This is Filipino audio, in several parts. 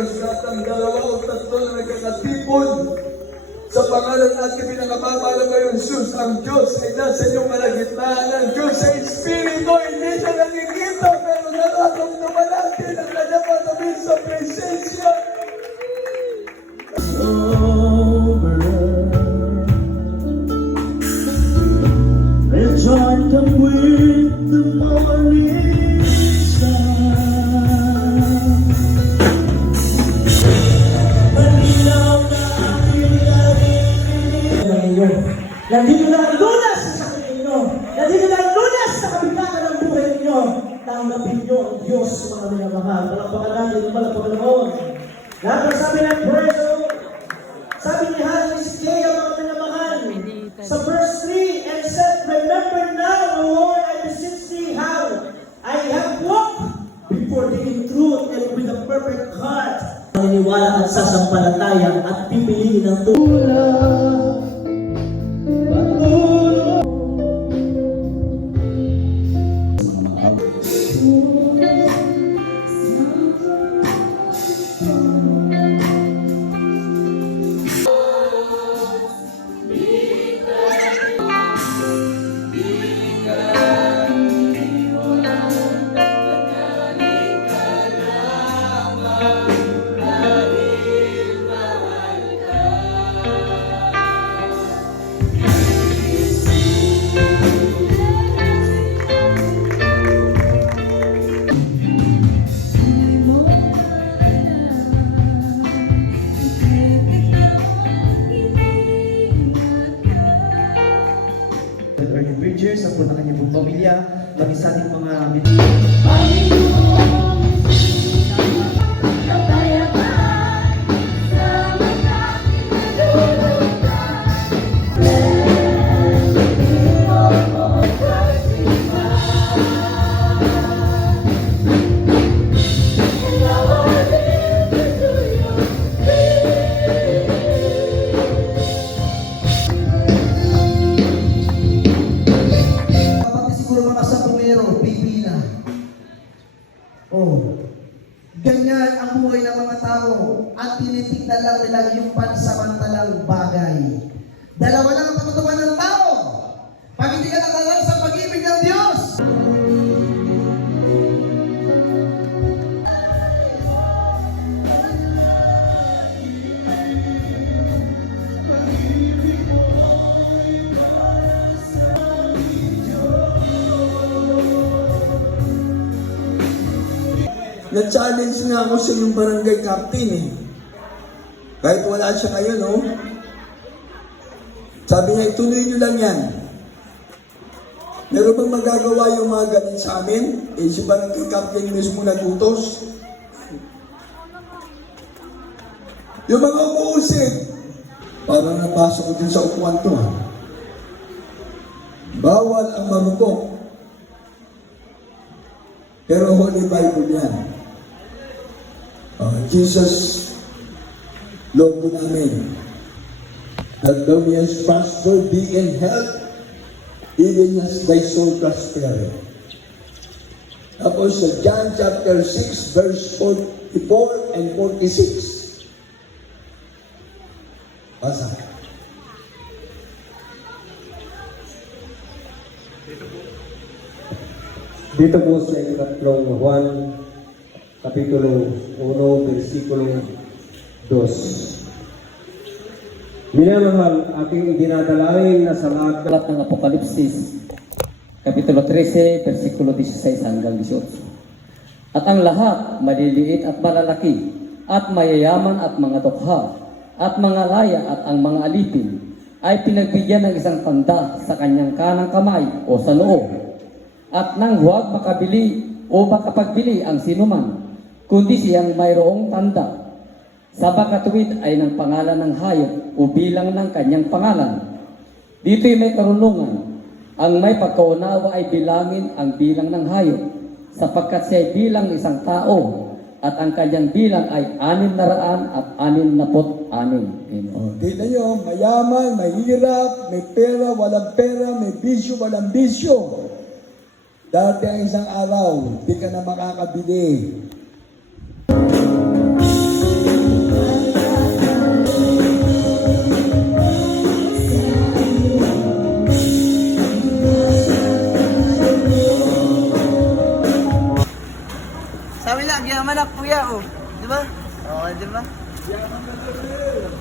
kasulatan, 2 o 3 na nagkakatipon sa pangalan natin pinakababala kayo, Jesus, ang Diyos ay nasa inyong kalagitnaan. Ang Diyos ay Espiritu, hindi siya nakikita, pero nararamdaman natin ang kanyang patamin sa presensya. Rejoice them with the morning sun. Malinaw na aking narinig. Nandito na ang lunas sa sakit ninyo. Nandito na ang lunas sa kabigatan ng buhay ninyo. Tanggapin nyo ang Diyos, mga minamahal. Palapakan natin, palapakan noon. Lahat ang sabi ng praise, sabi ni Hannah Isaiah, mga minamahal, sa verse 3, and said, remember now, O Lord, I beseech thee how I have walked before thee in truth and with a perfect heart. Maniniwala at sasampalataya at pipiliin ng tulad. Bridgers, ang po na kanyang buong pamilya, maging sa ating mga ganyan ang buhay ng mga tao at tinitignan lang nila yung pansamantalang bagay. Dalawa lang ang patutuan ng tao. Pag hindi ka nakalala sa pag-ibig ng Diyos. Na-challenge nga ako sa yung barangay captain eh. Kahit wala siya ngayon, no? Sabi niya, ituloy nyo lang yan. Meron bang magagawa yung mga ganun sa amin? Eh, si barangay captain mismo nagutos. Yung mga umuusig, parang napasok ko din sa upuan to, ha? Bawal ang marupok. Pero Holy Bible yan. Jesus, Lord po namin, that thou mayest prosper, be in health, even as thy soul prosper. Tapos sa John chapter 6, verse 44 and 46. Basa. Dito po sa ikatlong Juan, Kapitulo 1, versikulo 2. Minamahal, aking dinadalain na sa lahat ng Apokalipsis, Kapitulo 13, versikulo 16 hanggang 18. At ang lahat, maliliit at malalaki, at mayayaman at mga dukha, at mga laya at ang mga alipin, ay pinagbigyan ng isang tanda sa kanyang kanang kamay o sa noo. At nang huwag makabili o makapagbili ang sinuman, kundi siyang mayroong tanda. Sa bakatuwid ay ng pangalan ng hayop o bilang ng kanyang pangalan. Dito'y may karunungan. Ang may pagkaunawa ay bilangin ang bilang ng hayop, sapagkat siya ay bilang isang tao, at ang kanyang bilang ay 666. Amen. Tignan nyo, mayaman, mahirap, may pera, walang pera, may bisyo, walang bisyo. Dati ang isang araw, di ka na makakabili. Wala, agyaman na kuya, oh. Di ba? Oo, di ba?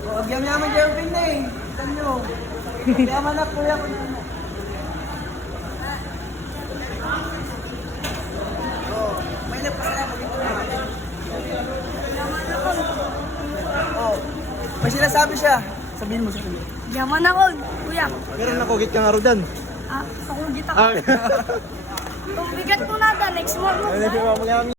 Oh, agyaman girlfriend na eh. Kita nyo. Agyaman na kuya. Oh, may napasalamat dito na. Oh, may sinasabi siya. Sabihin mo sa kuya. Yaman ako, kuya. Meron nakugit ka nga rodan. Ah, sakugit ako. Kung bigat mo na next month mo.